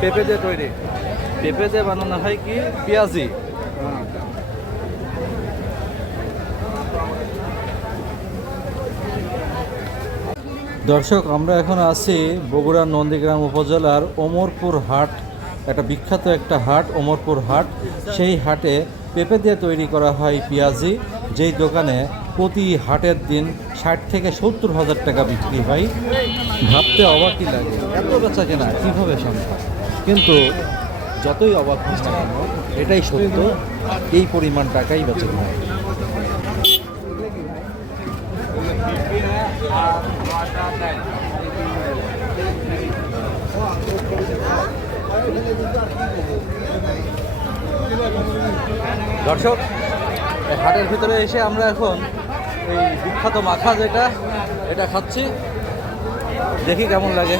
পেঁপে দিয়ে তৈরি, পেঁপে দিয়ে বানানো হয় কি পেঁয়াজি। দর্শক, আমরা এখন আছি বগুড়ার নন্দীগ্রাম উপজেলার ওমরপুর হাট, একটা বিখ্যাত একটা হাট ওমরপুর হাট। সেই হাটে পেঁপে দিয়ে তৈরি করা হয় পেঁয়াজি, যেই দোকানে প্রতি হাটের দিন 60 থেকে 70 হাজার টাকা বিক্রি হয়। ভাবতে অবাকই লাগে এত বেচা কেনা কীভাবে সম্ভব, কিন্তু যতই অবাক হচ্ছে না কেন, এটাই সত্য, এই পরিমাণ টাকাই বেচা কেনা হয়। দর্শক, এই হাটের ভিতরে এসে আমরা এখন এই বিখ্যাত মাখা যেটা এটা খাচ্ছি, দেখি কেমন লাগে।